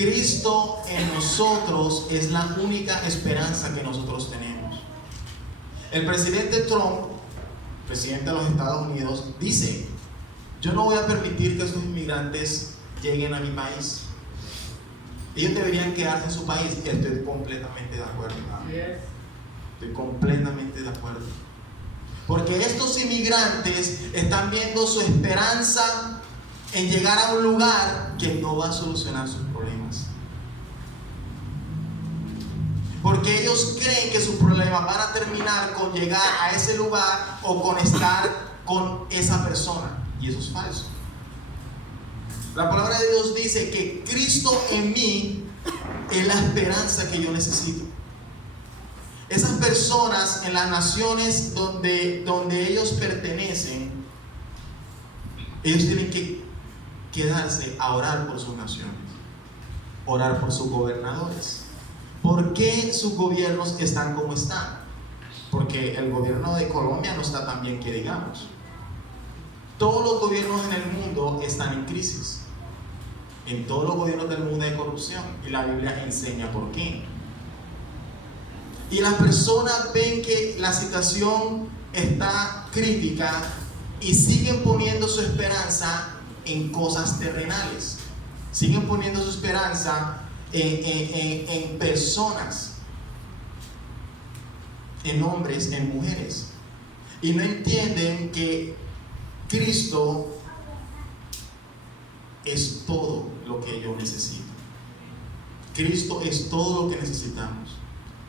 Cristo en nosotros es la única esperanza que nosotros tenemos. El presidente Trump, presidente de los Estados Unidos, dice: yo no voy a permitir que estos inmigrantes lleguen a mi país. Ellos deberían quedarse en su país. Estoy completamente de acuerdo. Estoy completamente de acuerdo. Porque estos inmigrantes están viendo su esperanza en llegar a un lugar que no va a solucionar sus problemas. Porque ellos creen que sus problemas van a terminar con llegar a ese lugar o con estar con esa persona. Y eso es falso. La palabra de Dios dice que Cristo en mí es la esperanza que yo necesito. Esas personas en las naciones donde ellos pertenecen, ellos tienen que quedarse a orar por sus naciones, orar por sus gobernadores. ¿Por qué sus gobiernos están como están? Porque el gobierno de Colombia no está tan bien que digamos. Todos los gobiernos en el mundo están en crisis. En todos los gobiernos del mundo hay corrupción, y la Biblia enseña por qué. Y las personas ven que la situación está crítica y siguen poniendo su esperanza en cosas terrenales. Siguen poniendo su esperanza en personas, en hombres, en mujeres. Y no entienden que Cristo es todo lo que yo necesito. Cristo es todo lo que necesitamos.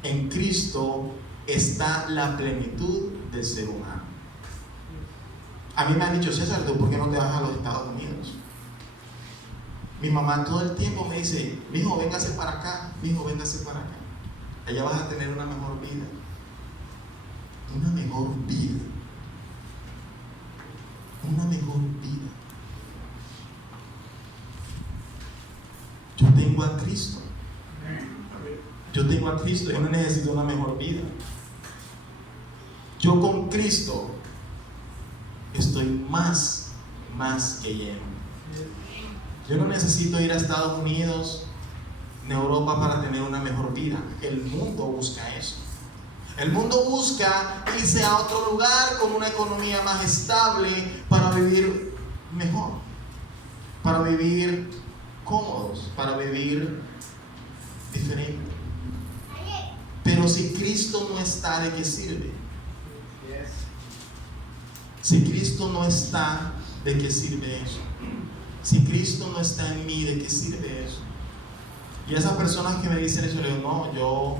En Cristo está la plenitud del ser humano. A mí me han dicho: César, ¿tú por qué no te vas a los Estados Unidos? Mi mamá todo el tiempo me dice: mijo, véngase para acá, mijo, véngase para acá. Allá vas a tener una mejor vida. Una mejor vida. Una mejor vida. Yo tengo a Cristo. Yo tengo a Cristo, yo no necesito una mejor vida. Yo con Cristo estoy más que lleno. Yo no necesito ir a Estados Unidos, en Europa, para tener una mejor vida. El mundo busca eso. El mundo busca irse a otro lugar con una economía más estable para vivir mejor, para vivir cómodos, para vivir diferente. Pero si Cristo no está, ¿de qué sirve? Si Cristo no está, ¿de qué sirve eso? Si Cristo no está en mí, ¿de qué sirve eso? Y esas personas que me dicen eso, le digo: no, yo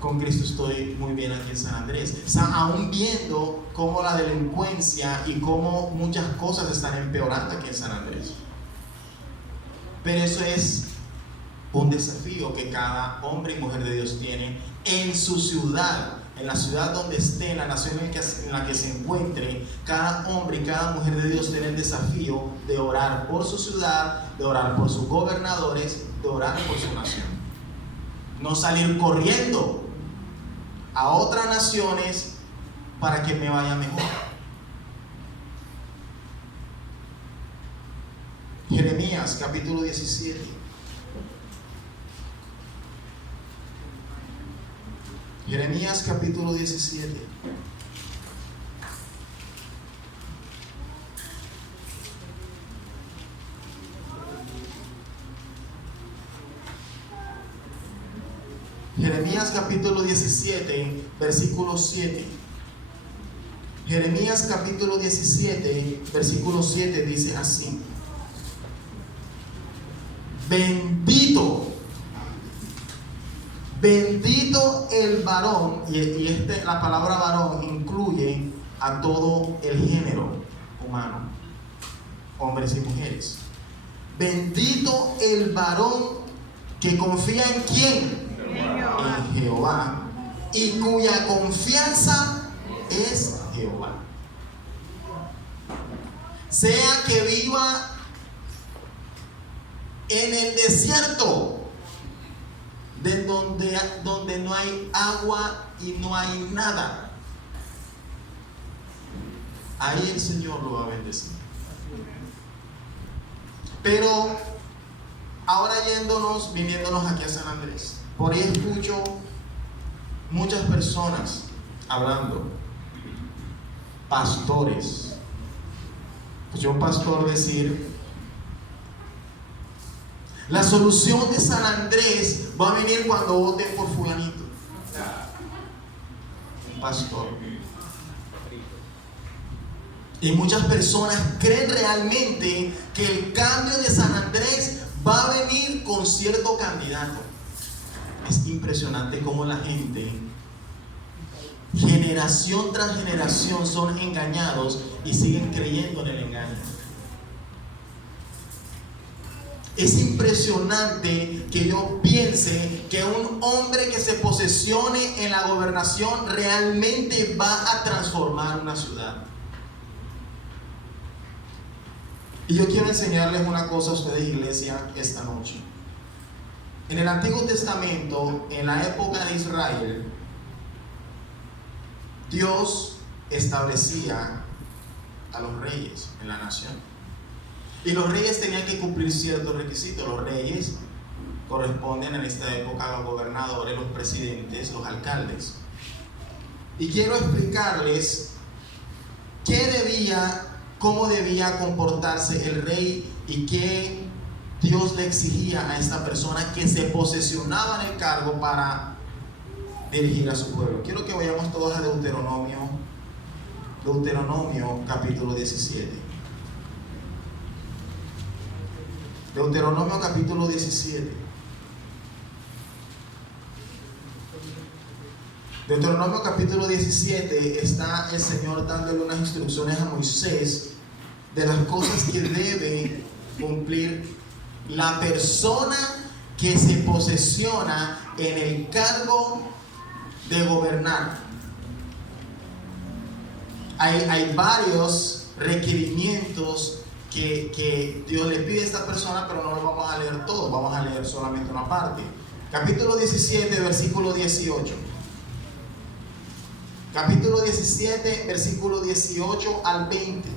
con Cristo estoy muy bien aquí en San Andrés. O sea, aún viendo cómo la delincuencia y cómo muchas cosas están empeorando aquí en San Andrés. Pero eso es un desafío que cada hombre y mujer de Dios tiene en su ciudad, en la ciudad donde esté, en la nación en la que se encuentre. Cada hombre y cada mujer de Dios tiene el desafío de orar por su ciudad, de orar por sus gobernadores, de orar por su nación. No salir corriendo a otras naciones para que me vaya mejor. Jeremías capítulo 17. Jeremías capítulo 17. Jeremías capítulo 17, versículo 7. Jeremías capítulo 17, versículo 7 dice así: bendito el varón, y la palabra varón incluye a todo el género humano, hombres y mujeres. Bendito el varón que confía en ¿quién? En Jehová, y cuya confianza es Jehová. Sea que viva en el desierto, de donde no hay agua y no hay nada, ahí el Señor lo va a bendecir. Pero ahora viniéndonos aquí a San Andrés, por ahí escucho muchas personas hablando, pastores. Escuché un pastor decir: la solución de San Andrés va a venir cuando voten por fulanito. Un pastor. Y muchas personas creen realmente que el cambio de San Andrés va a venir con cierto candidato. Es impresionante cómo la gente, generación tras generación, son engañados y siguen creyendo en el engaño. Es impresionante que yo piense que un hombre que se posesione en la gobernación realmente va a transformar una ciudad. Y yo quiero enseñarles una cosa a ustedes, iglesia, esta noche. En el Antiguo Testamento, en la época de Israel, Dios establecía a los reyes en la nación. Y los reyes tenían que cumplir ciertos requisitos. Los reyes corresponden en esta época a los gobernadores, los presidentes, los alcaldes. Y quiero explicarles cómo debía comportarse el rey y qué Dios le exigía a esta persona que se posesionaba en el cargo para dirigir a su pueblo. Quiero que vayamos todos a Deuteronomio capítulo 17. Deuteronomio capítulo 17. Deuteronomio capítulo 17 está el Señor dándole unas instrucciones a Moisés de las cosas que debe cumplir la persona que se posesiona en el cargo de gobernar. Hay varios requerimientos que Dios le pide a esta persona, pero no lo vamos a leer todo, vamos a leer solamente una parte. Capítulo 17, versículo 18. Capítulo 17, versículo 18 al 20.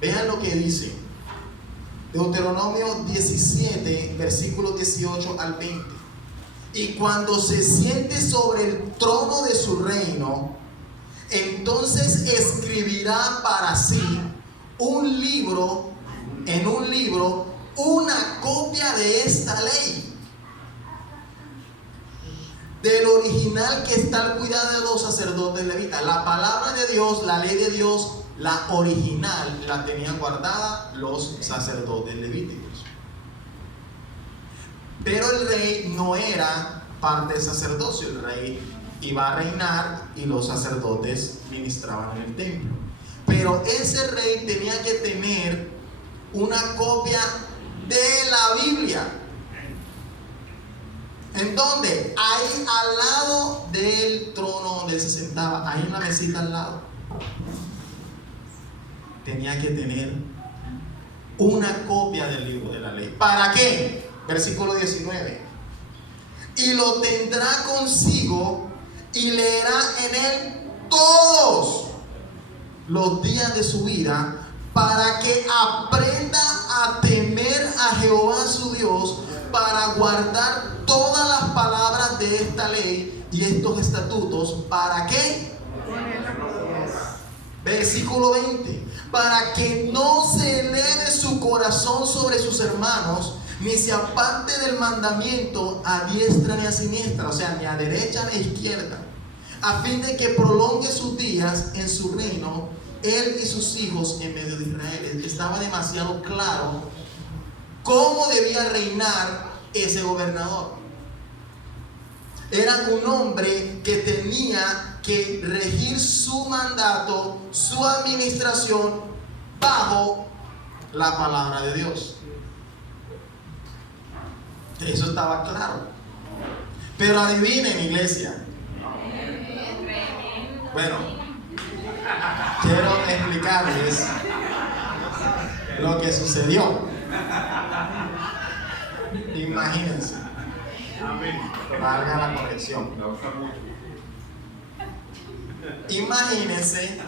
Vean lo que dice. Deuteronomio 17, versículo 18 al 20. Y cuando se siente sobre el trono de su reino, entonces escribirá para sí en un libro, una copia de esta ley, del original que está al cuidado de los sacerdotes levitas. La palabra de Dios, la ley de Dios, la original, la tenían guardada los sacerdotes levíticos. Pero el rey no era parte del sacerdocio. El rey iba a reinar y los sacerdotes ministraban en el templo. Pero ese rey tenía que tener una copia de la Biblia. ¿En dónde? Ahí al lado del trono donde él se sentaba, ahí en la mesita al lado. Tenía que tener una copia del libro de la ley. ¿Para qué? Versículo 19. Y lo tendrá consigo y leerá en él todos los días de su vida, para que aprenda a temer a Jehová su Dios, para guardar todas las palabras de esta ley y estos estatutos. ¿Para qué? Versículo 20. Para que no se eleve su corazón sobre sus hermanos, ni se aparte del mandamiento a diestra ni a siniestra, o sea, ni a derecha ni a izquierda, a fin de que prolongue sus días en su reino, él y sus hijos en medio de Israel. Estaba demasiado claro cómo debía reinar ese gobernador. Era un hombre que tenía que regir su mandato, su administración, bajo la palabra de Dios. Eso estaba claro. Pero adivinen, iglesia. Bueno, quiero explicarles lo que sucedió. Imagínense. Valga la corrección. Imagínense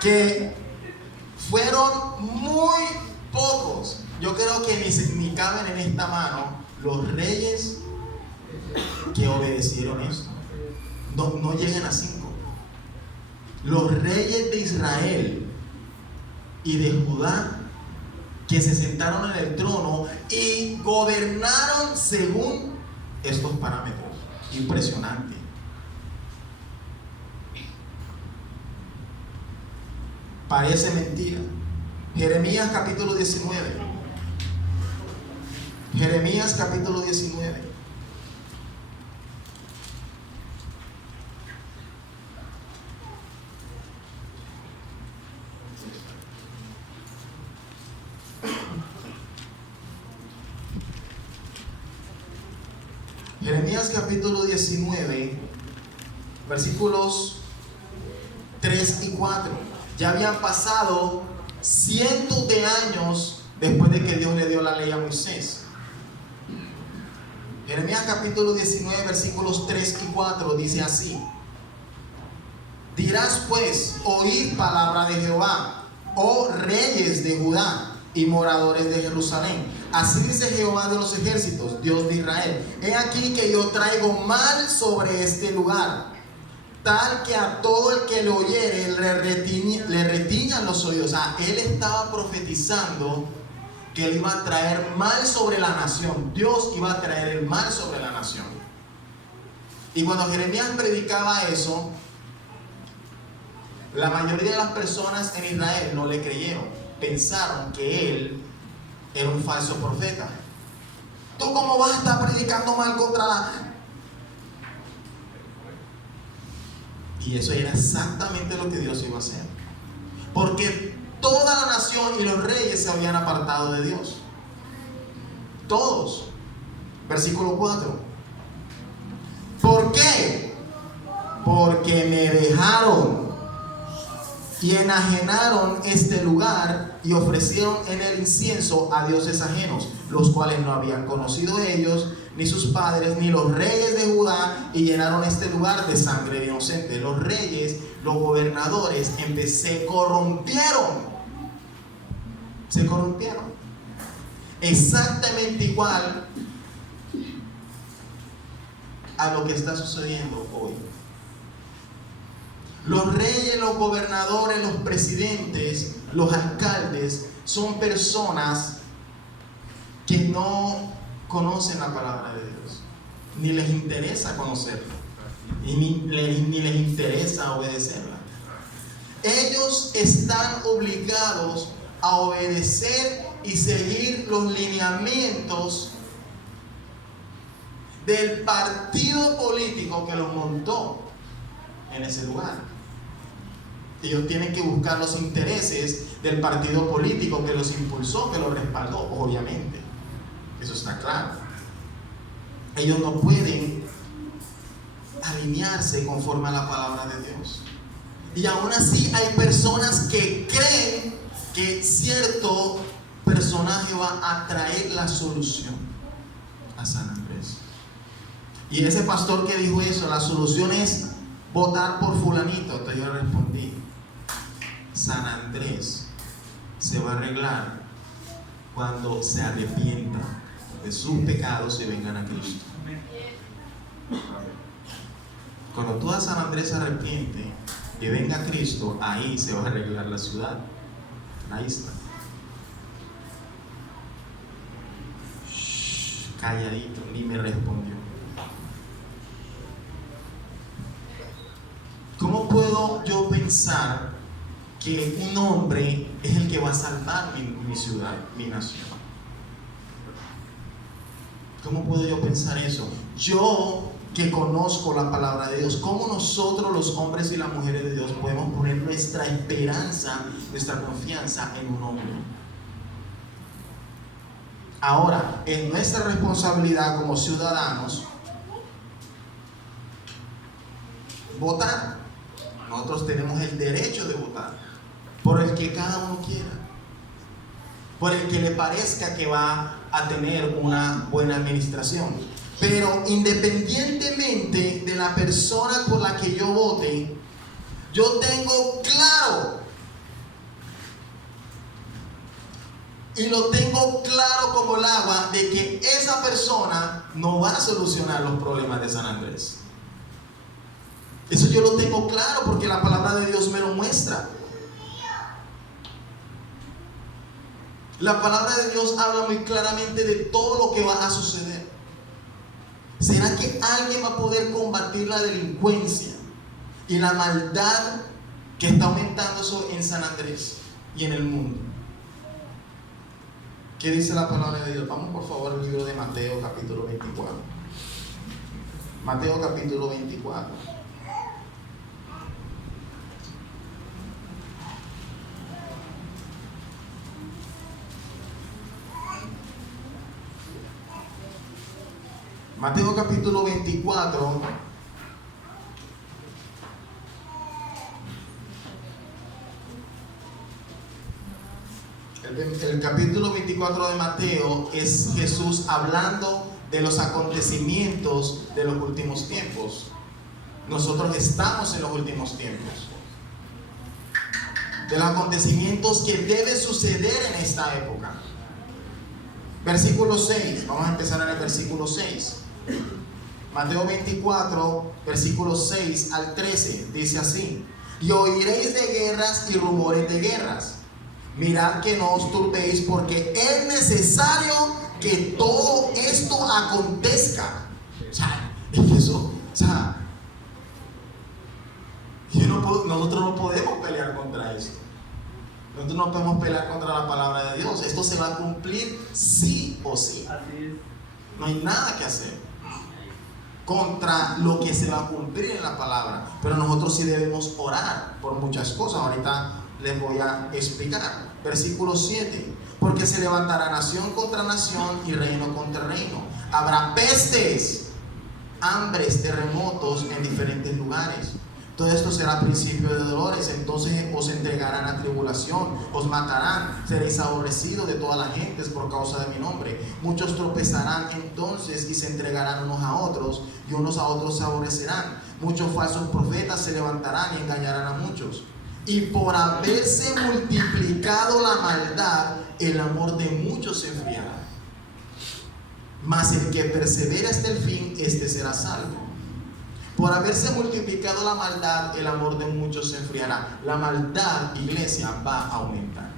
que fueron muy pocos. Yo creo que ni caben en esta mano los reyes que obedecieron esto. No llegan a 5. Los reyes de Israel y de Judá que se sentaron en el trono y gobernaron según estos parámetros. Impresionante. Parece mentira. Jeremías capítulo 19. Jeremías capítulo 19. Jeremías capítulo 19, versículos 3 y 4. Ya habían pasado cientos de años después de que Dios le dio la ley a Moisés. Jeremías capítulo 19, versículos 3 y 4 dice así: dirás pues, oíd palabra de Jehová, oh reyes de Judá y moradores de Jerusalén. Así dice Jehová de los ejércitos, Dios de Israel: he aquí que yo traigo mal sobre este lugar, tal que a todo el que lo oyere le retiñan los oídos. O sea, él estaba profetizando que él iba a traer mal sobre la nación. Dios iba a traer el mal sobre la nación. Y cuando Jeremías predicaba eso, la mayoría de las personas en Israel no le creyeron. Pensaron que él era un falso profeta. ¿Tú cómo vas a estar predicando mal contra la...? Y eso era exactamente lo que Dios iba a hacer. Porque toda la nación y los reyes se habían apartado de Dios. Todos. Versículo 4. ¿Por qué? Porque me dejaron y enajenaron este lugar y ofrecieron en el incienso a dioses ajenos, los cuales no habían conocido ellos, ni sus padres, ni los reyes de Judá, y llenaron este lugar de sangre de inocentes. Los reyes, los gobernadores, se corrompieron. Se corrompieron. Exactamente igual a lo que está sucediendo hoy. Los reyes, los gobernadores, los presidentes, los alcaldes son personas que no conocen la palabra de Dios, ni les interesa conocerla, y ni les interesa obedecerla. Ellos están obligados a obedecer y seguir los lineamientos del partido político que los montó en ese lugar. Ellos tienen que buscar los intereses del partido político que los impulsó, que los respaldó, obviamente. Eso está claro. Ellos no pueden alinearse conforme a la palabra de Dios. Y aún así hay personas que creen que cierto personaje va a traer la solución a San Andrés. Y ese pastor que dijo eso, la solución es votar por fulanito. Entonces yo le respondí: San Andrés se va a arreglar cuando se arrepienta de sus pecados y vengan a Cristo. Cuando tú a San Andrés se arrepiente y venga a Cristo, ahí se va a arreglar la ciudad. Ahí está. Calladito, ni me respondió. ¿Cómo puedo yo pensar que un hombre es el que va a salvar mi ciudad, mi nación? ¿Cómo puedo yo pensar eso? Yo que conozco la palabra de Dios, ¿cómo nosotros los hombres y las mujeres de Dios podemos poner nuestra esperanza, nuestra confianza en un hombre? Ahora, es nuestra responsabilidad como ciudadanos votar. Nosotros tenemos el derecho de votar por el que cada uno quiera, por el que le parezca que va a tener una buena administración. Pero independientemente de la persona por la que yo vote, yo tengo claro y lo tengo claro como el agua de que esa persona no va a solucionar los problemas de San Andrés. Eso yo lo tengo claro porque la palabra de Dios me lo muestra. La palabra de Dios habla muy claramente de todo lo que va a suceder. ¿Será que alguien va a poder combatir la delincuencia y la maldad que está aumentando en San Andrés y en el mundo? ¿Qué dice la palabra de Dios? Vamos por favor al libro de Mateo capítulo 24. Mateo capítulo 24. Mateo capítulo 24. El capítulo 24 de Mateo es Jesús hablando de los acontecimientos de los últimos tiempos. Nosotros estamos en los últimos tiempos. De los acontecimientos que deben suceder en esta época. Versículo 6. Vamos a empezar en el versículo 6. Mateo 24, versículos 6 al 13, dice así: y oiréis de guerras y rumores de guerras. Mirad que no os turbéis, porque es necesario que todo esto acontezca. O sea, es que eso, o sea, nosotros no podemos pelear contra esto. Nosotros no podemos pelear contra la palabra de Dios. Esto se va a cumplir sí o sí. No hay nada que hacer contra lo que se va a cumplir en la palabra, pero nosotros sí debemos orar por muchas cosas. Ahorita les voy a explicar. Versículo 7: porque se levantará nación contra nación y reino contra reino. Habrá pestes, hambres, terremotos en diferentes lugares. Todo esto será principio de dolores. Entonces os entregarán a tribulación, os matarán, seréis aborrecidos de todas las gentes por causa de mi nombre. Muchos tropezarán entonces y se entregarán unos a otros, y unos a otros se aborrecerán. Muchos falsos profetas se levantarán y engañarán a muchos. Y por haberse multiplicado la maldad, el amor de muchos se enfriará. Mas el que persevera hasta el fin, este será salvo. Por haberse multiplicado la maldad, el amor de muchos se enfriará. La maldad, iglesia, va a aumentar.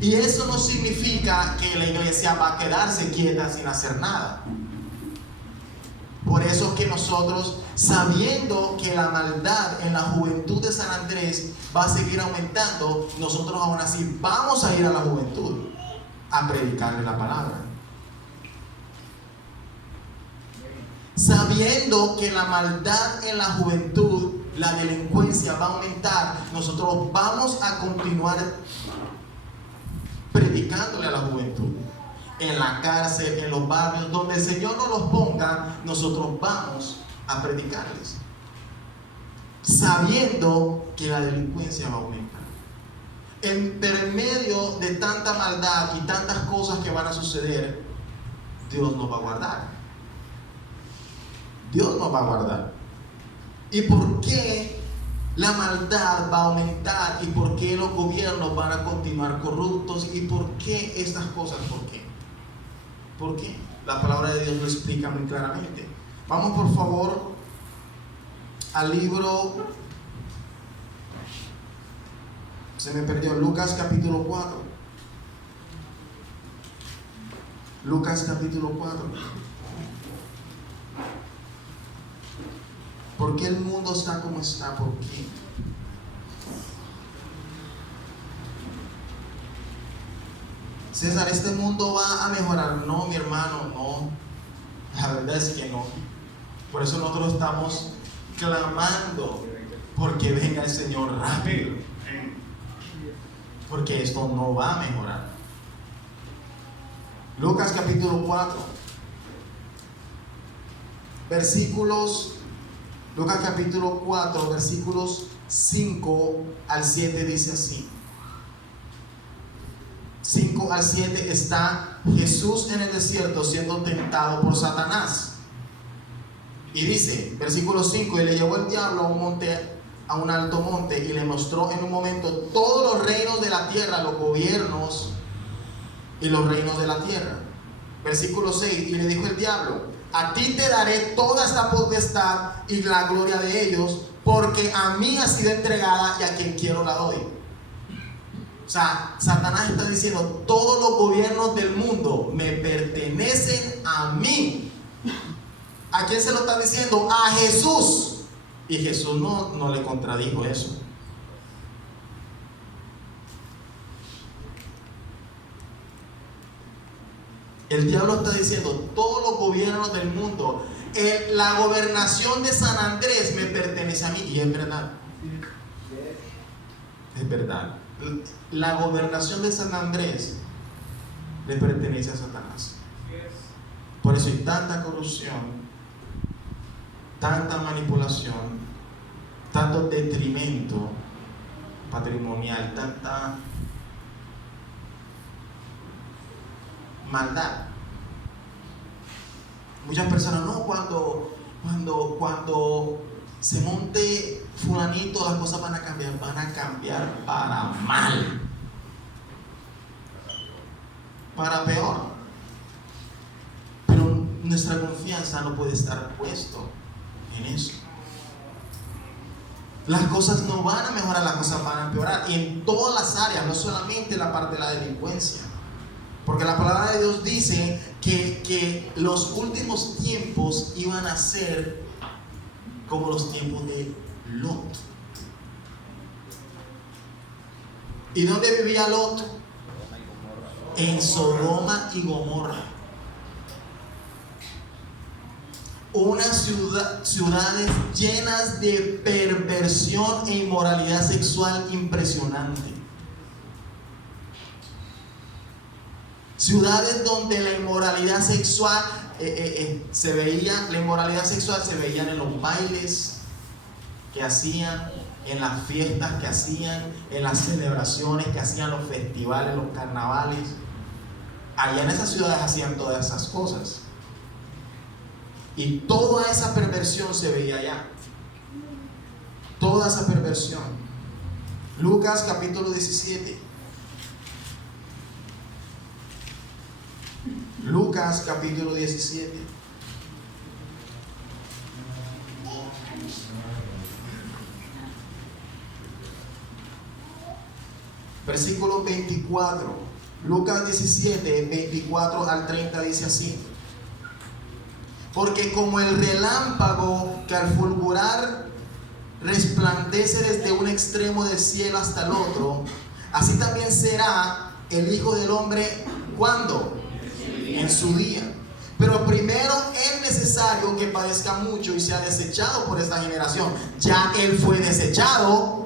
Y eso no significa que la iglesia va a quedarse quieta sin hacer nada. Por eso es que nosotros, sabiendo que la maldad en la juventud de San Andrés va a seguir aumentando, nosotros aún así vamos a ir a la juventud a predicarle la palabra. Sabiendo que la maldad en la juventud, la delincuencia va a aumentar, nosotros vamos a continuar predicándole a la juventud. En la cárcel, en los barrios, donde el Señor nos los ponga, nosotros vamos a predicarles. Sabiendo que la delincuencia va a aumentar. Pero en medio de tanta maldad y tantas cosas que van a suceder, Dios nos va a guardar. Dios nos va a guardar. ¿Y por qué la maldad va a aumentar? ¿Y por qué los gobiernos van a continuar corruptos? ¿Y por qué estas cosas? ¿Por qué? ¿Por qué? La palabra de Dios lo explica muy claramente. Vamos por favor al libro, se me perdió, Lucas capítulo 4. Lucas capítulo 4. ¿Por qué el mundo está como está? ¿Por qué? César, ¿este mundo va a mejorar? No, mi hermano, no. La verdad es que no. Por eso nosotros estamos clamando porque venga el Señor rápido. Porque esto no va a mejorar. Lucas capítulo 4. Lucas capítulo 4, versículos 5 al 7 dice así. 5 al 7 está Jesús en el desierto siendo tentado por Satanás. Y dice, versículo 5: y le llevó el diablo a un monte a un alto monte y le mostró en un momento todos los reinos de la tierra, los gobiernos y los reinos de la tierra. Versículo 6, y le dijo el diablo: a ti te daré toda esta potestad y la gloria de ellos, porque a mí ha sido entregada y a quien quiero la doy. O sea, Satanás está diciendo: todos los gobiernos del mundo me pertenecen a mí. ¿A quién se lo está diciendo? A Jesús. Y Jesús no le contradijo eso. El diablo está diciendo: todos los gobiernos del mundo, la gobernación de San Andrés me pertenece a mí. Y es verdad. Es verdad. La gobernación de San Andrés le pertenece a Satanás. Por eso hay tanta corrupción, tanta manipulación, tanto detrimento patrimonial, tanta maldad. Muchas personas: no, cuando se monte fulanito las cosas van a cambiar para mal, para peor. Pero nuestra confianza no puede estar puesto en eso. Las cosas no van a mejorar, las cosas van a empeorar, y en todas las áreas, no solamente la parte de la delincuencia. Porque la palabra de Dios dice que los últimos tiempos iban a ser como los tiempos de Lot. ¿Y dónde vivía Lot? En Sodoma y Gomorra. Unas ciudades llenas de perversión e inmoralidad sexual impresionante. Ciudades donde la inmoralidad sexual se veía en los bailes que hacían, en las fiestas que hacían, en las celebraciones que hacían, los festivales, los carnavales. Allá en esas ciudades hacían todas esas cosas. Y toda esa perversión se veía allá. Toda esa perversión. Lucas capítulo 17. Lucas capítulo 17. Versículo 24. Lucas 17, 24 al 30 dice así: porque como el relámpago que al fulgurar resplandece desde un extremo del cielo hasta el otro, así también será el Hijo del Hombre. ¿Cuándo? En su día. Pero primero es necesario que padezca mucho y sea desechado por esta generación. Ya Él fue desechado.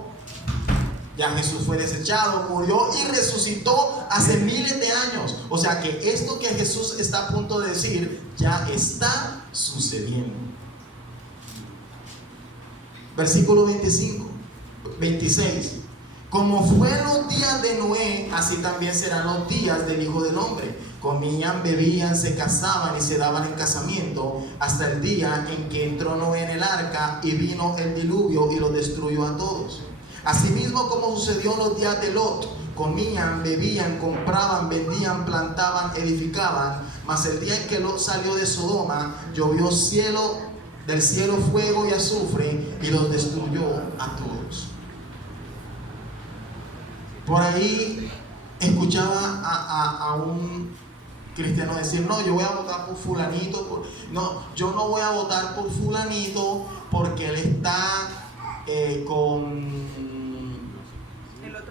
Ya Jesús fue desechado, murió y resucitó hace miles de años. O sea que esto que Jesús está a punto de decir ya está sucediendo. Versículo 26. Como fue en los días de Noé, así también serán los días del Hijo del Hombre. Comían, bebían, se casaban y se daban en casamiento hasta el día en que entró Noé en el arca y vino el diluvio y los destruyó a todos. Asimismo, como sucedió en los días de Lot, comían, bebían, compraban, vendían, plantaban, edificaban. Mas el día en que Lot salió de Sodoma, llovió del cielo fuego y azufre y los destruyó a todos. Por ahí escuchaba a un cristiano decir: no, yo voy a votar por fulanito. Yo no voy a votar por fulanito porque él está con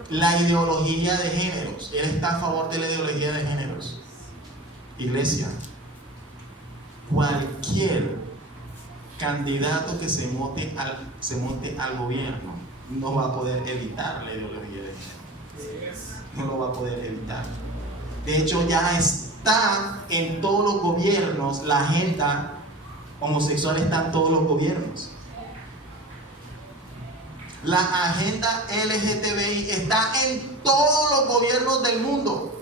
la ideología de géneros. Él está a favor de la ideología de géneros. Iglesia, cualquier candidato que se monte al gobierno no va a poder evitar la ideología de género. No lo va a poder evitar. De hecho, ya está en todos los gobiernos. La agenda homosexual está en todos los gobiernos. La agenda LGTBI está en todos los gobiernos del mundo,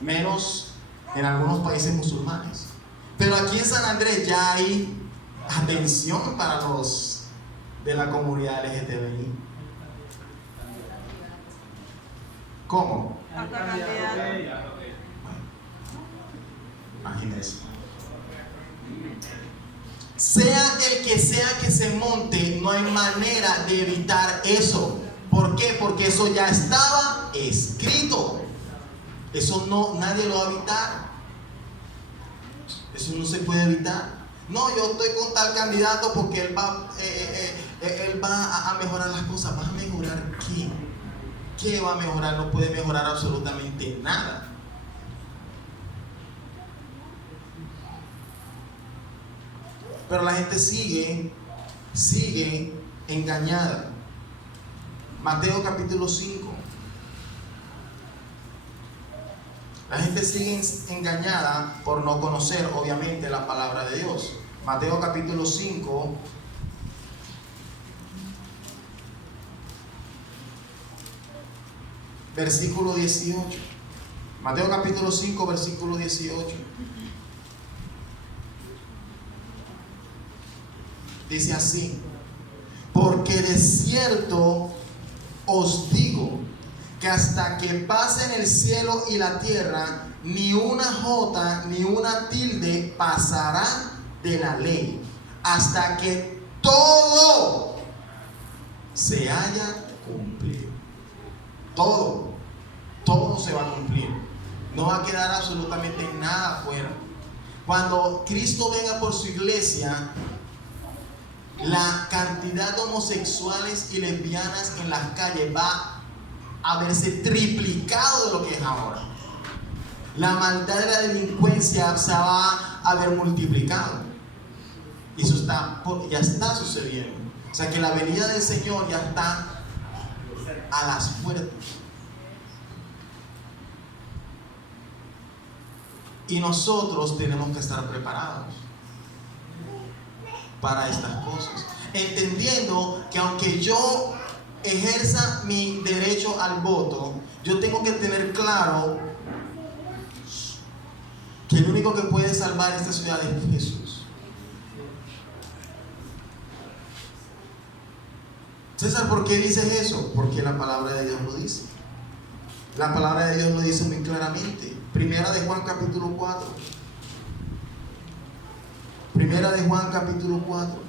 menos en algunos países musulmanes. Pero aquí en San Andrés ya hay atención para los de la comunidad LGTBI. ¿Cómo? Imagínense. Sea el que se monte, no hay manera de evitar eso. ¿Por qué? Porque eso ya estaba escrito. Eso no, nadie lo va a evitar. Eso no se puede evitar. No, yo estoy con tal candidato porque él va a mejorar las cosas. ¿Va a mejorar qué? ¿Qué va a mejorar? No puede mejorar absolutamente nada. Pero la gente sigue engañada. Mateo capítulo 5. La gente sigue engañada por no conocer, obviamente, la palabra de Dios. Mateo capítulo 5. Versículo 18. Mateo capítulo 5, versículo 18. Dice así: porque de cierto os digo que hasta que pasen el cielo y la tierra, ni una jota ni una tilde pasará de la ley, hasta que todo se haya cumplido. Todo se va a cumplir. No va a quedar absolutamente nada afuera. Cuando Cristo venga por su iglesia, la cantidad de homosexuales y lesbianas en las calles va a verse triplicado de lo que es ahora. La maldad de la delincuencia se va a ver multiplicado. Y eso ya está sucediendo. O sea que la venida del Señor ya está a las puertas. Y nosotros tenemos que estar preparados para estas cosas, entendiendo que aunque yo ejerza mi derecho al voto, yo tengo que tener claro que el único que puede salvar esta ciudad es Jesús. César, ¿por qué dices eso? Porque la palabra de Dios lo dice. La palabra de Dios lo dice muy claramente. Primera de Juan capítulo 4. Primera de Juan capítulo 4.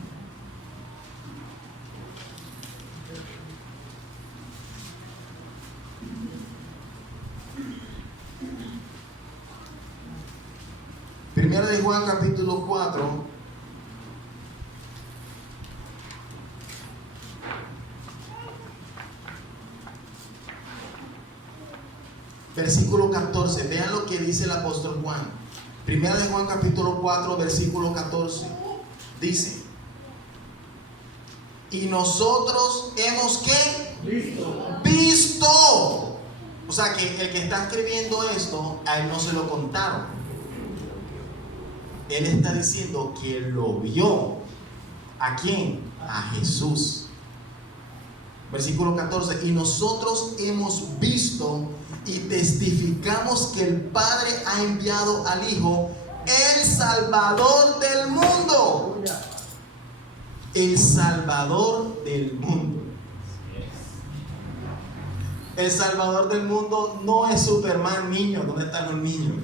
Primera de Juan capítulo 4. Versículo 14. Vean lo que dice el apóstol Juan. Primera de Juan capítulo 4, versículo 14. Dice: y nosotros hemos ¿qué? Visto. O sea que el que está escribiendo esto, a él no se lo contaron. Él está diciendo que lo vio. ¿A quién? A Jesús. Versículo 14. Y nosotros hemos visto y testificamos que el Padre ha enviado al Hijo, el Salvador del mundo. El Salvador del mundo. El Salvador del mundo no es Superman, niño. ¿Dónde están los niños?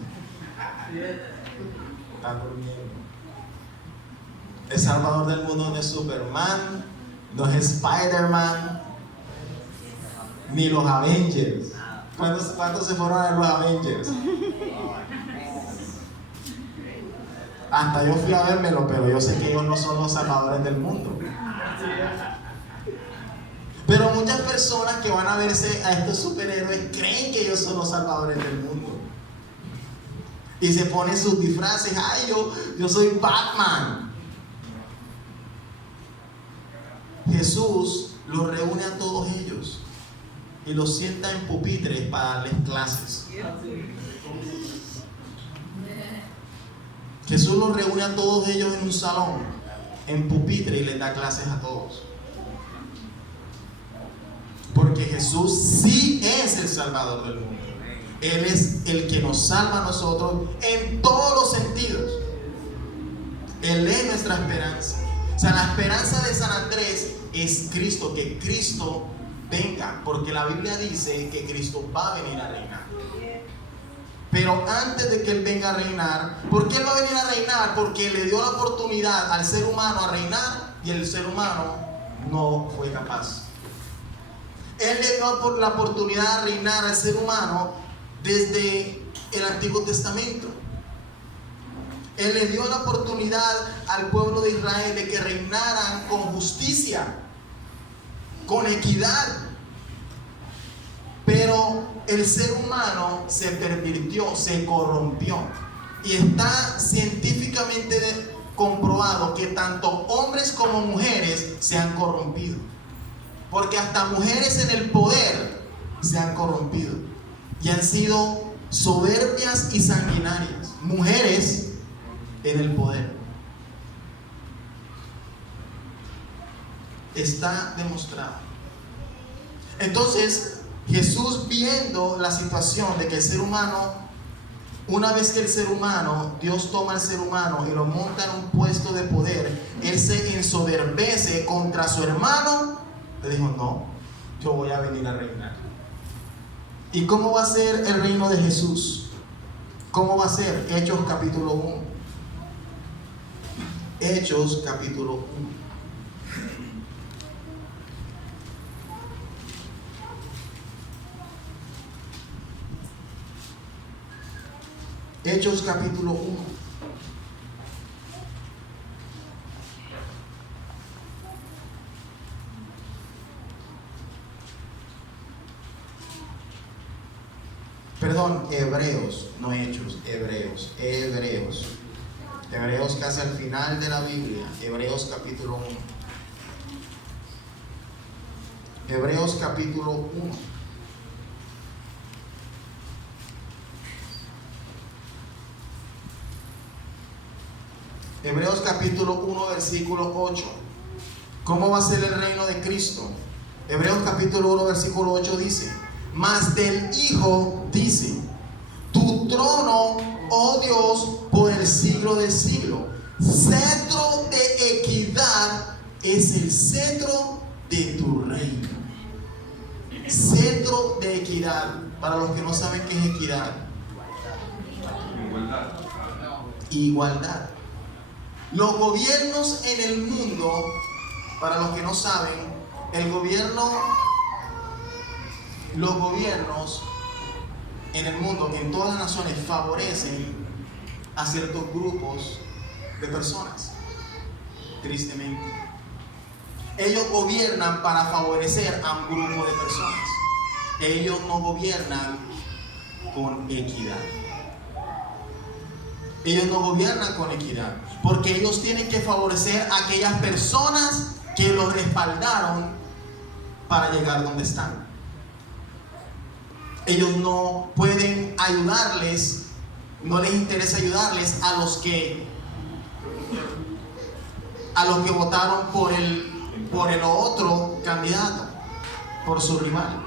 Están durmiendo. El Salvador del mundo no es Superman, no es Spider-Man, ni los Avengers. ¿Cuántos se fueron a ver los Avengers? Hasta yo fui a vérmelo, pero yo sé que ellos no son los salvadores del mundo. Pero muchas personas que van a verse a estos superhéroes creen que ellos son los salvadores del mundo. Y se ponen sus disfraces. Ay, yo soy Batman. Jesús los reúne a todos ellos y los sienta en pupitres para darles clases. Jesús los reúne a todos ellos en un salón, en pupitre, y les da clases a todos. Porque Jesús sí es el Salvador del mundo. Él es el que nos salva a nosotros en todos los sentidos. Él es nuestra esperanza. O sea, la esperanza de San Andrés es Cristo, que Cristo venga, porque la Biblia dice que Cristo va a venir a reinar. Pero antes de que Él venga a reinar, ¿por qué Él va a venir a reinar? Porque le dio la oportunidad al ser humano a reinar y el ser humano no fue capaz. Él le dio la oportunidad de reinar al ser humano desde el Antiguo Testamento. Él le dio la oportunidad al pueblo de Israel de que reinaran con justicia, con equidad. Pero el ser humano se pervirtió, se corrompió. Y está científicamente comprobado que tanto hombres como mujeres se han corrompido. Porque hasta mujeres en el poder se han corrompido y han sido soberbias y sanguinarias. Mujeres en el poder. Está demostrado. Entonces, Jesús, viendo la situación de que el ser humano, una vez que el ser humano, Dios toma al ser humano y lo monta en un puesto de poder, Él se ensoberbece contra su hermano. Le dijo: no, yo voy a venir a reinar. ¿Y cómo va a ser el reino de Jesús? ¿Cómo va a ser? Hechos capítulo 1. Hechos capítulo 1. Hechos capítulo 1. Perdón, Hebreos, no Hechos, Hebreos. Hebreos casi al final de la Biblia. Hebreos capítulo 1. Hebreos capítulo 1. Hebreos capítulo 1 versículo 8. ¿Cómo va a ser el reino de Cristo? Hebreos capítulo 1 versículo 8 dice: mas del Hijo dice: tu trono, oh Dios, por el siglo de siglo. Cetro de equidad es el cetro de tu reino. Cetro de equidad. Para los que no saben qué es equidad. Igualdad. Los gobiernos en el mundo, para los que no saben, los gobiernos en el mundo, en todas las naciones, favorecen a ciertos grupos de personas. Tristemente, ellos gobiernan para favorecer a un grupo de personas. Ellos no gobiernan con equidad. Ellos no gobiernan con equidad, porque ellos tienen que favorecer a aquellas personas que los respaldaron para llegar donde están. Ellos no pueden ayudarles, no les interesa ayudarles a los que votaron por el otro candidato, por su rival.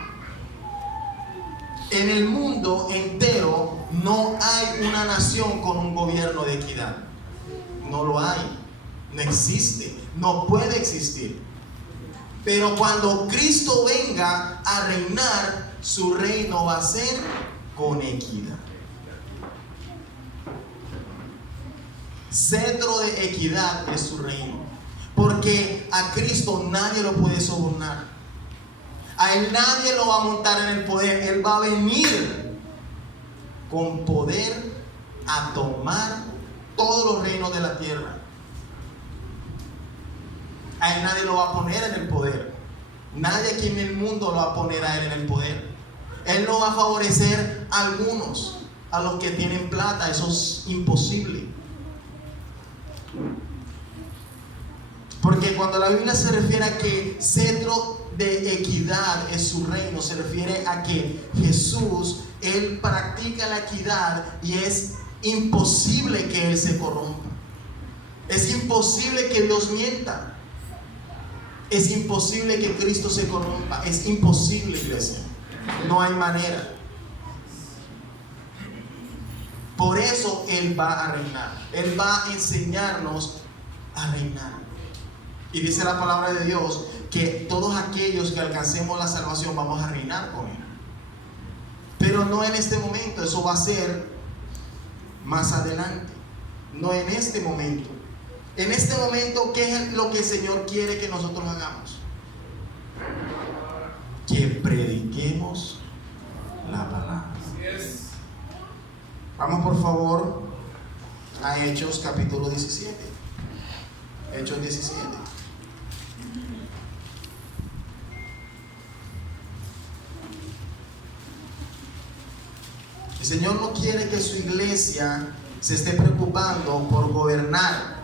En el mundo entero no hay una nación con un gobierno de equidad. No lo hay, no existe, no puede existir. Pero cuando Cristo venga a reinar, su reino va a ser con equidad. Cetro de equidad es su reino, porque a Cristo nadie lo puede sobornar. A Él nadie lo va a montar en el poder. Él va a venir con poder a tomar todos los reinos de la tierra. A Él nadie lo va a poner en el poder. Nadie aquí en el mundo lo va a poner a Él en el poder. Él no va a favorecer a algunos, a los que tienen plata. Eso es imposible. Porque cuando la Biblia se refiere a que cetro de equidad es su reino, se refiere a que Jesús, Él practica la equidad y es imposible que Él se corrompa. Es imposible que Dios mienta. Es imposible que Cristo se corrompa. Es imposible, iglesia. No hay manera. Por eso Él va a reinar. Él va a enseñarnos a reinar. Y dice la palabra de Dios que todos aquellos que alcancemos la salvación vamos a reinar con Él. Pero no en este momento, eso va a ser más adelante. No en este momento. En este momento, ¿qué es lo que el Señor quiere que nosotros hagamos? Que prediquemos la palabra. Vamos por favor a Hechos capítulo 17. Hechos 17. El Señor no quiere que su iglesia se esté preocupando por gobernar,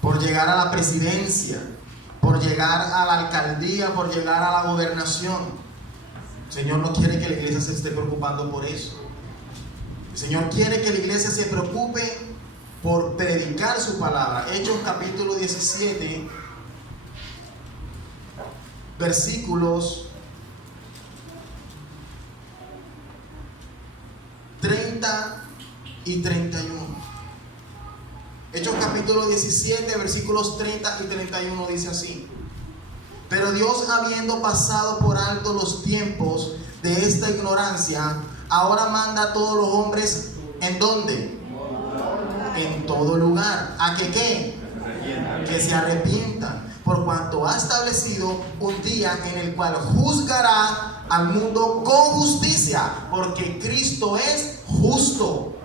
por llegar a la presidencia, por llegar a la alcaldía, por llegar a la gobernación. El Señor no quiere que la iglesia se esté preocupando por eso. El Señor quiere que la iglesia se preocupe por predicar su palabra. Hechos capítulo 17, versículos 30 y 31. Hechos capítulo 17, versículos 30 y 31 dice así: pero Dios, habiendo pasado por alto los tiempos de esta ignorancia, ahora manda a todos los hombres, ¿en dónde? En todo lugar. ¿A que qué? Que se arrepientan, por cuanto ha establecido un día en el cual juzgará al mundo con justicia, porque Cristo es justo.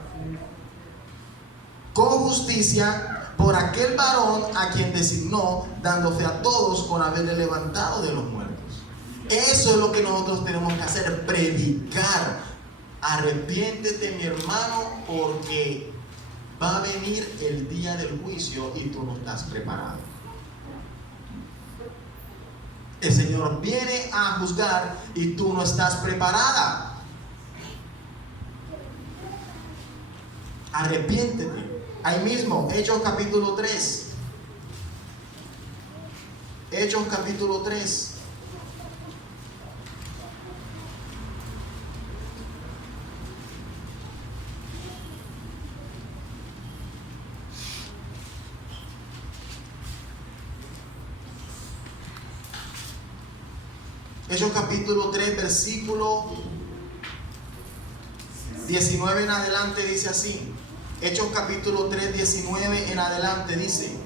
Con justicia por aquel varón a quien designó, dando fe a todos por haberle levantado de los muertos. Eso es lo que nosotros tenemos que hacer, predicar. Arrepiéntete, mi hermano, porque va a venir el día del juicio y tú no estás preparado. El Señor viene a juzgar y tú no estás preparada. Arrepiéntete. Ahí mismo, Hechos capítulo 3. Hechos capítulo 3. Hechos capítulo 3, versículo 19 en adelante dice así. Hechos capítulo 3, 19 en adelante dice: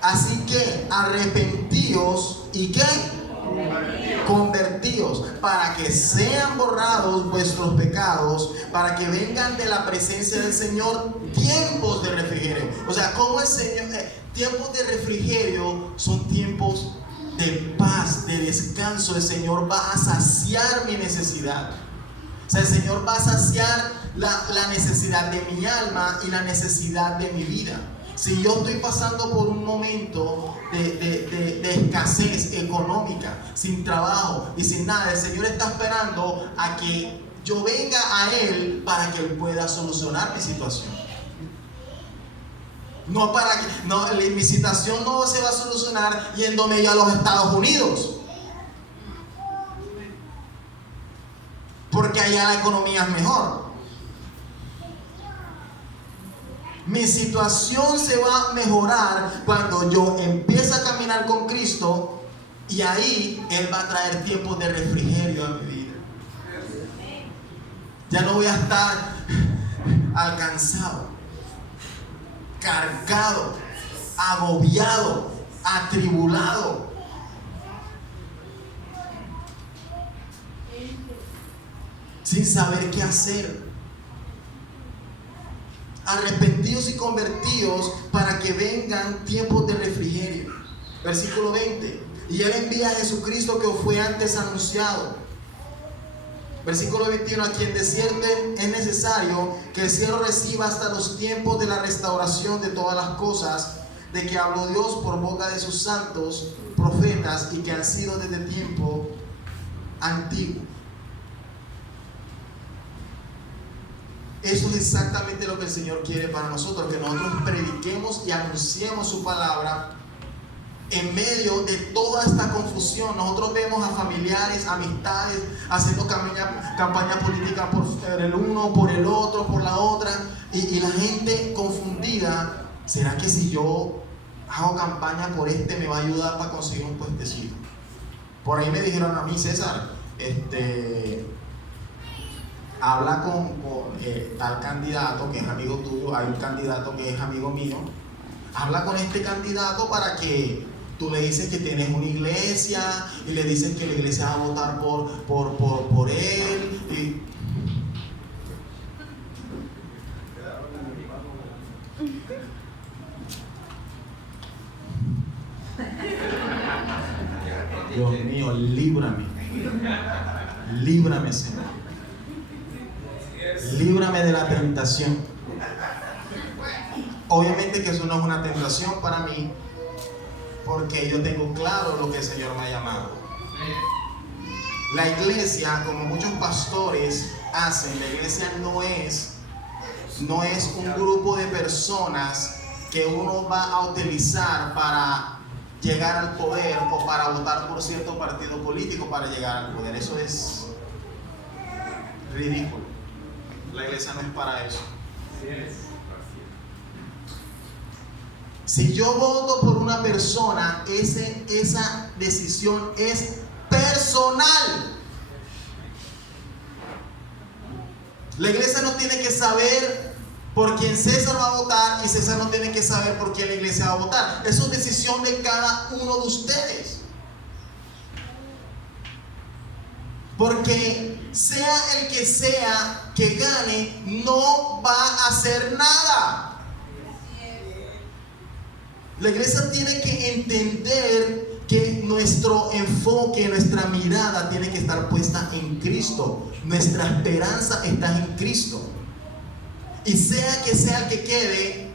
así que arrepentíos y ¿qué? Convertíos, para que sean borrados vuestros pecados, para que vengan de la presencia del Señor tiempos de refrigerio. O sea, como el Señor, tiempos de refrigerio son tiempos de paz, de descanso. El Señor va a saciar mi necesidad. O sea, el Señor va a saciar la necesidad de mi alma y la necesidad de mi vida. Si yo estoy pasando por un momento de escasez económica, sin trabajo y sin nada, el Señor está esperando a que yo venga a Él para que Él pueda solucionar mi situación. No para que, no, mi situación no se va a solucionar yéndome yo a los Estados Unidos, porque allá la economía es mejor. Mi situación se va a mejorar cuando yo empiece a caminar con Cristo, y ahí Él va a traer tiempos de refrigerio a mi vida. Ya no voy a estar alcanzado, cargado, agobiado, atribulado. Sin saber qué hacer. Arrepentidos y convertidos para que vengan tiempos de refrigerio. Versículo 20. Y Él envía a Jesucristo, que fue antes anunciado. Versículo 21. A quien de cierto es necesario que el cielo reciba hasta los tiempos de la restauración de todas las cosas, de que habló Dios por boca de sus santos profetas, y que han sido desde tiempo antiguo. Eso es exactamente lo que el Señor quiere para nosotros, que nosotros prediquemos y anunciemos su palabra en medio de toda esta confusión. Nosotros vemos a familiares, amistades, haciendo campaña política por el uno, por el otro, por la otra, y la gente confundida. ¿Será que si yo hago campaña por me va a ayudar para conseguir un puestecito. Por ahí me dijeron a mí, César, habla con tal candidato que es amigo tuyo, hay un candidato que es amigo mío, habla con este candidato para que tú le dices que tienes una iglesia y le dices que la iglesia va a votar por él. Y Dios mío, líbrame, Señor, líbrame de la tentación. Obviamente que eso no es una tentación para mí, porque yo tengo claro lo que el Señor me ha llamado. La iglesia, como muchos pastores hacen, la iglesia no es un grupo de personas que uno va a utilizar para llegar al poder o para votar por cierto partido político para llegar al poder. Eso es ridículo. La iglesia no es para eso. Si yo voto por una persona, esa decisión es personal. La iglesia no tiene que saber por quién César va a votar y César no tiene que saber por quién la iglesia va a votar. Eso es decisión de cada uno de ustedes. Porque sea el que gane, no va a hacer nada. La iglesia tiene que entender que nuestro enfoque, nuestra mirada tiene que estar puesta en Cristo. Nuestra esperanza está en Cristo. Y sea el que quede,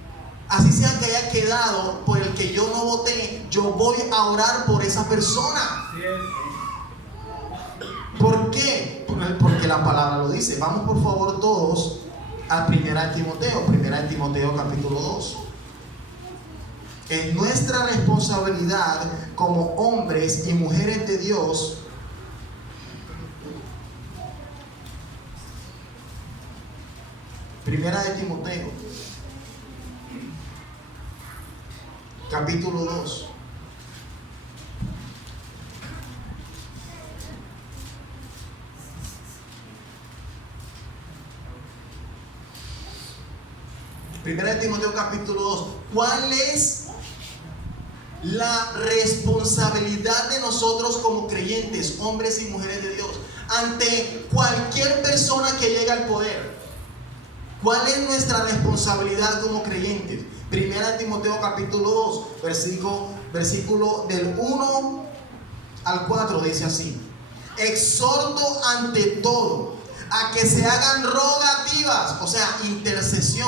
así sea que haya quedado por el que yo no voté, yo voy a orar por esa persona. ¿Por qué? Porque la palabra lo dice. Vamos por favor todos a 1 Timoteo capítulo 2. Es nuestra responsabilidad como hombres y mujeres de Dios Primera de Timoteo capítulo 2. Primera de Timoteo capítulo 2. ¿Cuál es la responsabilidad de nosotros como creyentes, hombres y mujeres de Dios, ante cualquier persona que llegue al poder? ¿Cuál es nuestra responsabilidad como creyentes? Primera de Timoteo capítulo 2, versículo del 1 al 4 dice así: exhorto ante todo a que se hagan rogativas, o sea, intercesión,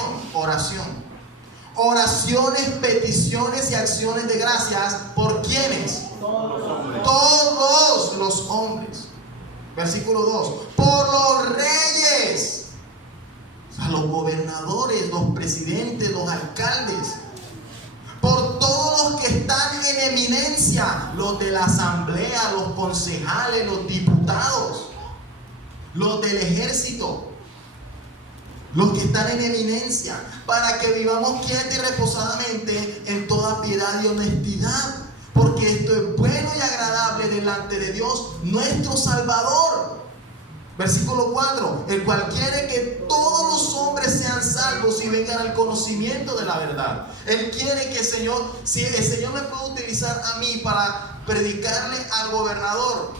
oraciones, peticiones y acciones de gracias. ¿Por quiénes? Todos los hombres. Versículo 2: por los reyes, a los gobernadores, los presidentes, los alcaldes, por todos los que están en eminencia, los de la asamblea, los concejales, los diputados, los del ejército, los que están en eminencia, para que vivamos quieta y reposadamente en toda piedad y honestidad, porque esto es bueno y agradable delante de Dios nuestro Salvador. Versículo 4: el cual quiere que todos los hombres sean salvos y vengan al conocimiento de la verdad. Él quiere que si el Señor me puede utilizar a mí para predicarle al gobernador,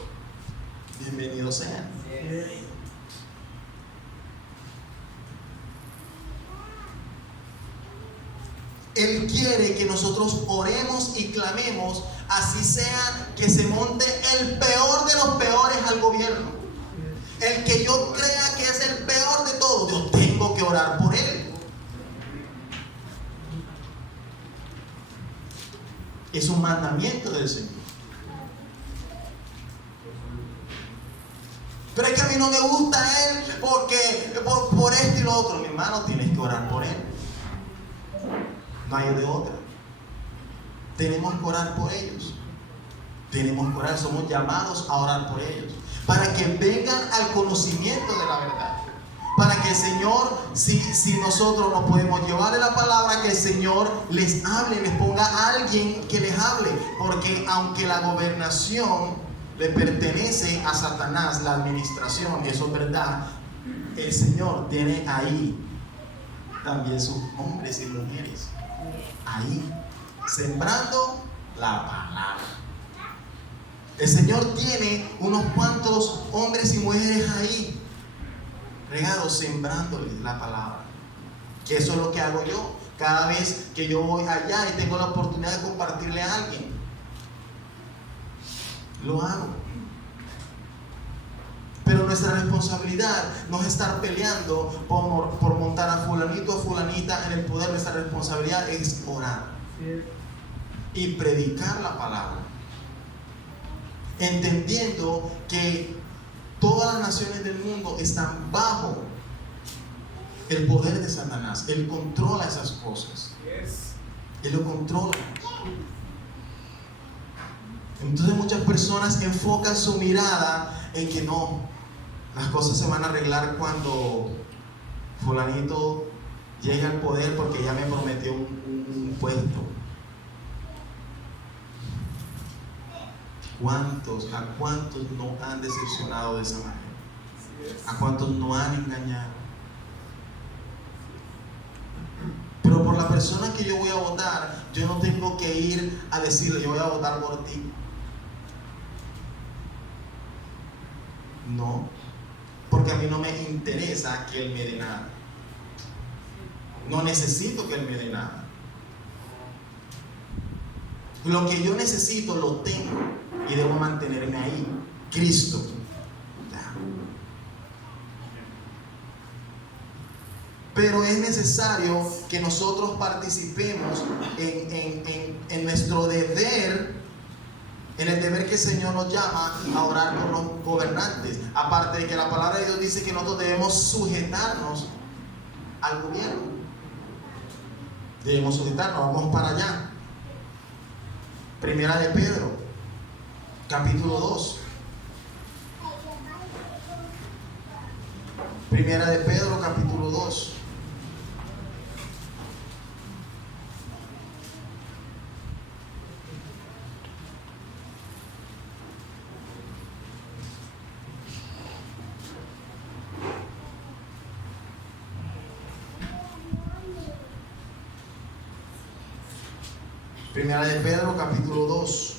bienvenido sea. Él quiere que nosotros oremos y clamemos, así sea que se monte el peor de los peores al gobierno. El que yo crea que es el peor de todos, yo tengo que orar por él. Es un mandamiento del Señor. Pero es que a mí no me gusta él porque por esto y lo otro. Mi hermano, tienes que orar por él. No hay de otra. Tenemos que orar por ellos. Tenemos que orar, somos llamados a orar por ellos, para que vengan al conocimiento de la verdad, para que el Señor, si nosotros no podemos llevarle la palabra, que el Señor les hable, les ponga a alguien que les hable, porque aunque la gobernación le pertenece a Satanás, la administración, eso es verdad, el Señor tiene ahí también sus hombres y mujeres, ahí, sembrando la palabra. El Señor tiene unos cuantos hombres y mujeres ahí, regados, sembrándoles la palabra. Que eso es lo que hago yo. Cada vez que yo voy allá y tengo la oportunidad de compartirle a alguien, lo hago. Pero nuestra responsabilidad no es estar peleando por montar a fulanito o fulanita en el poder. Nuestra responsabilidad es orar y predicar la palabra, entendiendo que todas las naciones del mundo están bajo el poder de Satanás. Él controla esas cosas. Él lo controla. Entonces muchas personas enfocan su mirada en que no, las cosas se van a arreglar cuando fulanito llegue al poder, porque ya me prometió un puesto. ¿A cuántos no han decepcionado de esa manera? ¿A cuántos no han engañado? Pero por la persona que yo voy a votar, yo no tengo que ir a decirle, yo voy a votar por ti. No, porque a mí no me interesa que él me dé nada. No necesito que él me dé nada. Lo que yo necesito lo tengo y debo mantenerme ahí. Cristo. Pero es necesario que nosotros participemos en nuestro deber, en el deber que el Señor nos llama a orar por los gobernantes. Aparte de que la palabra de Dios dice que nosotros debemos sujetarnos al gobierno. Debemos sujetarnos. Vamos para allá. Primera de Pedro, capítulo 2. Primera de Pedro, capítulo 2. Primera de Pedro, capítulo 2.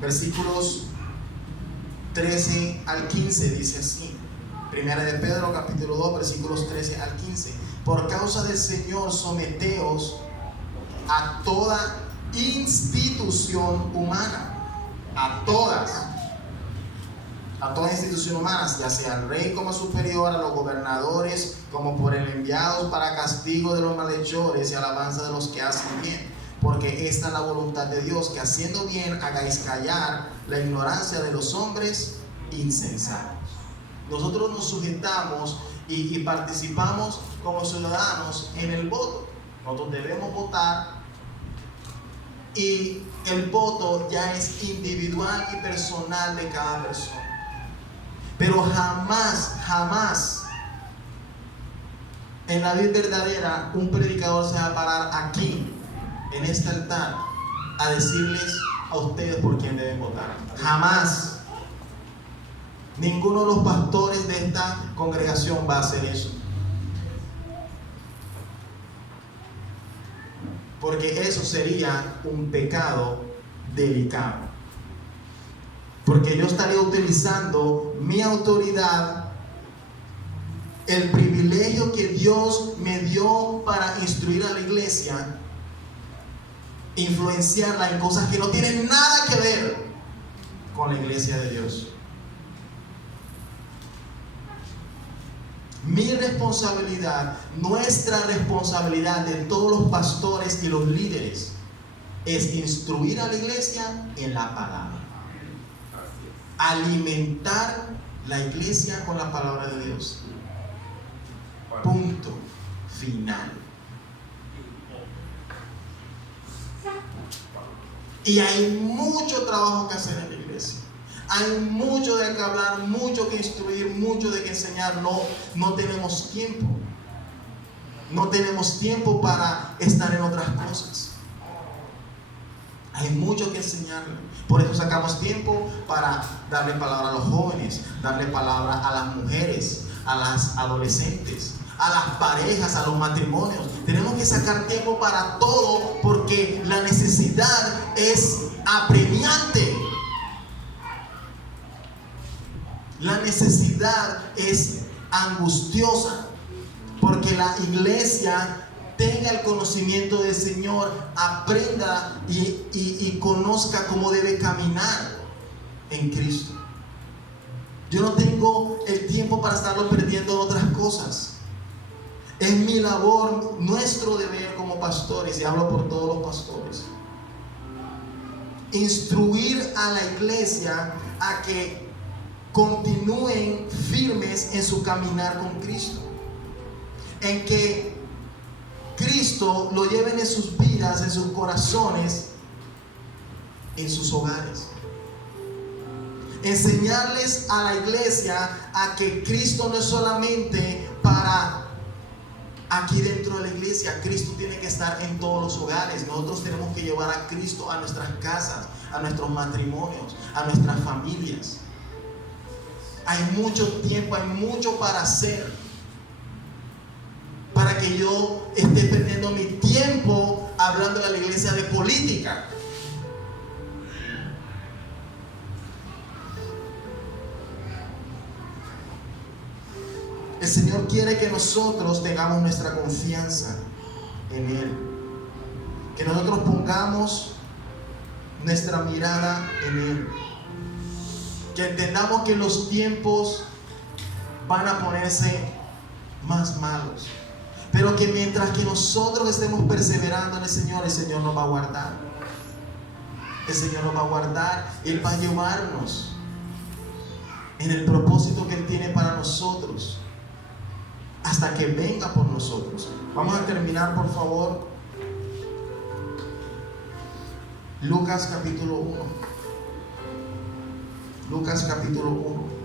Versículos 13 al 15 dice así. Primera de Pedro, capítulo 2, versículos 13 al 15. Por causa del Señor, someteos a toda institución humana, a toda institución humana, ya sea al rey como superior, a los gobernadores como por el enviados, para castigo de los malhechores y alabanza de los que hacen bien. Porque esta es la voluntad de Dios, que haciendo bien hagáis callar la ignorancia de los hombres insensatos. Nosotros nos sujetamos y participamos como ciudadanos en el voto. Nosotros debemos votar, y el voto ya es individual y personal de cada persona. Pero jamás en la vida verdadera un predicador se va a parar aquí, en este altar, a decirles a ustedes por quién deben votar. Jamás. Ninguno de los pastores de esta congregación va a hacer eso. Porque eso sería un pecado delicado. Porque yo estaría utilizando mi autoridad, el privilegio que Dios me dio para instruir a la iglesia, influenciarla en cosas que no tienen nada que ver con la iglesia de Dios. Mi responsabilidad, nuestra responsabilidad de todos los pastores y los líderes es instruir a la iglesia en la palabra. Alimentar la iglesia con la palabra de Dios. Punto final. Y hay mucho trabajo que hacer en la iglesia. Hay mucho de que hablar, mucho que instruir, mucho de que enseñar. No tenemos tiempo. No tenemos tiempo para estar en otras cosas. Hay mucho que enseñarle. Por eso sacamos tiempo para darle palabra a los jóvenes, darle palabra a las mujeres, a las adolescentes, a las parejas, a los matrimonios. Tenemos que sacar tiempo para todo porque la necesidad es apremiante. La necesidad es angustiosa porque la iglesia tenga el conocimiento del Señor, aprenda y conozca cómo debe caminar en Cristo. Yo no tengo el tiempo para estarlo perdiendo en otras cosas. Es mi labor, nuestro deber como pastores, y hablo por todos los pastores, instruir a la iglesia a que continúen firmes en su caminar con Cristo, en que Cristo lo lleven en sus vidas, en sus corazones, en sus hogares. Enseñarles a la iglesia a que Cristo no es solamente para aquí dentro de la iglesia. Cristo tiene que estar en todos los hogares. Nosotros tenemos que llevar a Cristo a nuestras casas, a nuestros matrimonios, a nuestras familias. Hay mucho tiempo, hay mucho para hacer, para que yo esté perdiendo mi tiempo hablando de la iglesia de política. El Señor quiere que nosotros tengamos nuestra confianza en Él, que nosotros pongamos nuestra mirada en Él, que entendamos que los tiempos van a ponerse más malos, pero que mientras que nosotros estemos perseverando en el Señor nos va a guardar. El Señor nos va a guardar, Él va a llevarnos en el propósito que Él tiene para nosotros, hasta que venga por nosotros. Vamos a terminar, por favor. Lucas capítulo 1. Lucas capítulo 1.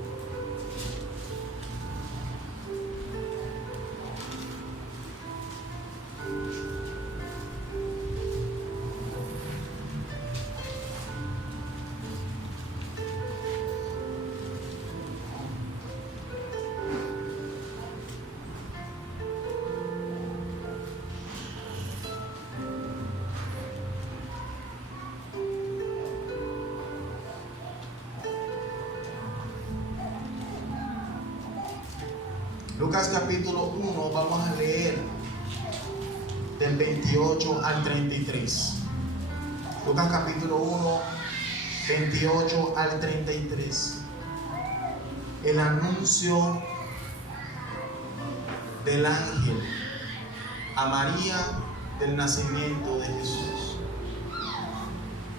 Lucas capítulo 1, vamos a leer del 28 al 33. Lucas capítulo 1, 28 al 33. El anuncio del ángel a María del nacimiento de Jesús.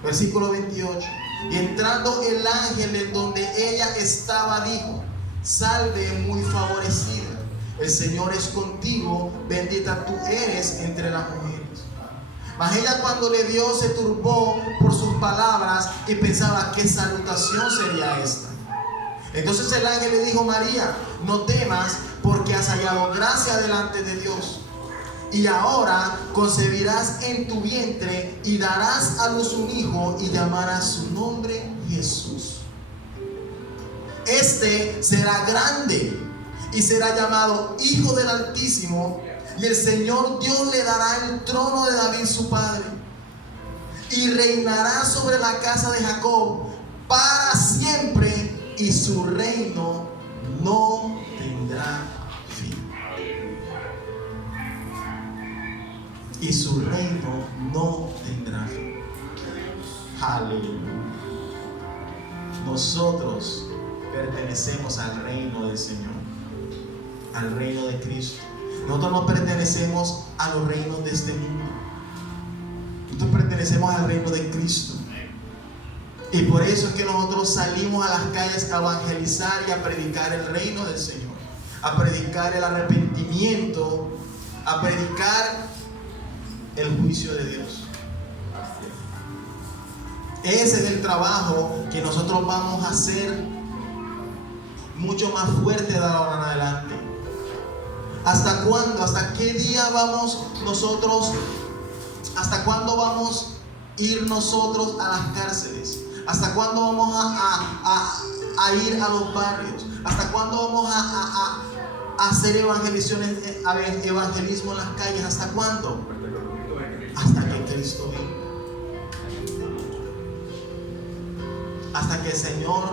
Versículo 28. Y entrando el ángel en donde ella estaba, dijo: Salve, muy favorecida, el Señor es contigo, bendita tú eres entre las mujeres. Mas ella, cuando le vio, se turbó por sus palabras y pensaba: ¿qué salutación sería esta? Entonces el ángel le dijo: María, no temas, porque has hallado gracia delante de Dios. Y ahora concebirás en tu vientre y darás a luz un hijo y llamarás su nombre Jesús. Este será grande y será llamado Hijo del Altísimo, y el Señor Dios le dará el trono de David su padre, y reinará sobre la casa de Jacob para siempre, y su reino no tendrá fin. Y su reino no tendrá fin. Aleluya. Nosotros pertenecemos al reino del Señor, al reino de Cristo. Nosotros no pertenecemos a los reinos de este mundo. Nosotros pertenecemos al reino de Cristo. Y por eso es que nosotros salimos a las calles a evangelizar y a predicar el reino del Señor, a predicar el arrepentimiento, a predicar el juicio de Dios. Ese es el trabajo que nosotros vamos a hacer mucho más fuerte de ahora en adelante. ¿Hasta cuándo? ¿Hasta qué día vamos nosotros? ¿Hasta cuándo vamos a ir nosotros a las cárceles? ¿Hasta cuándo vamos a ir a los barrios? ¿Hasta cuándo vamos a hacer evangelismo en las calles? ¿Hasta cuándo? Hasta que Cristo venga. Hasta que el Señor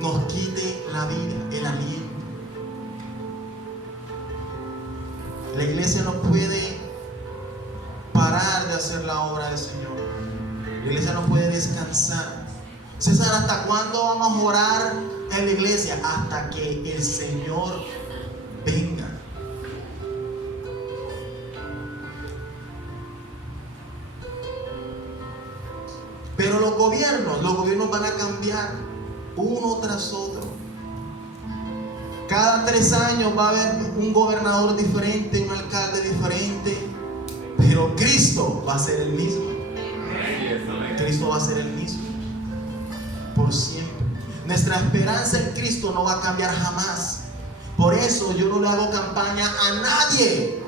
nos quite la vida, el aliento. La iglesia no puede parar de hacer la obra del Señor. La iglesia no puede descansar. César, ¿hasta cuándo vamos a orar en la iglesia? Hasta que el Señor venga. Pero los gobiernos van a cambiar uno tras otro. Cada 3 años va a haber un gobernador diferente, un alcalde diferente, pero Cristo va a ser el mismo. Cristo va a ser el mismo por siempre. Nuestra esperanza en Cristo no va a cambiar jamás. Por eso yo no le hago campaña a nadie.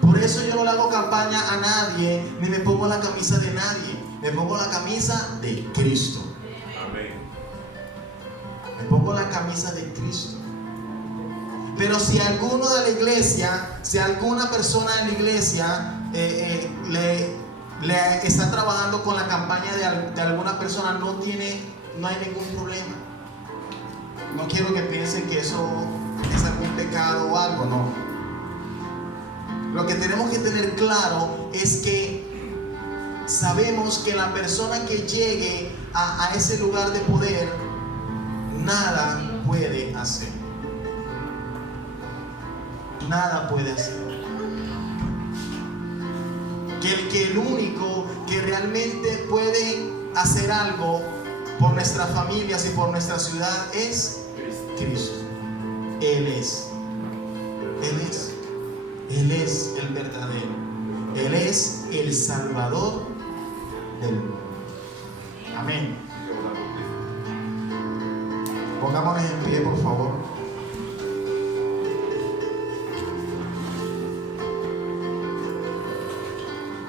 Por eso yo no le hago campaña a nadie, ni me pongo la camisa de nadie. Me pongo la camisa de Cristo. Me pongo la camisa de Cristo. Pero si alguno de la iglesia, si alguna persona en la iglesia le está trabajando con la campaña de alguna persona, no hay ningún problema. No quiero que piensen que eso es algún pecado o algo, no. Lo que tenemos que tener claro es que sabemos que la persona que llegue a ese lugar de poder, nada puede hacer. Nada puede hacer. Que el único que realmente puede hacer algo por nuestras familias y por nuestra ciudad es Cristo. Él es el verdadero. Él es el Salvador del mundo. Amén. Pongámonos en pie, por favor.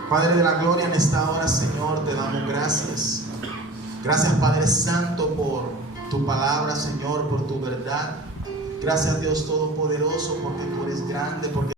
Padre de la gloria, en esta hora, Señor, te damos gracias. Gracias, Padre Santo, por tu palabra, Señor, por tu verdad. Gracias, Dios Todopoderoso, porque tú eres grande, porque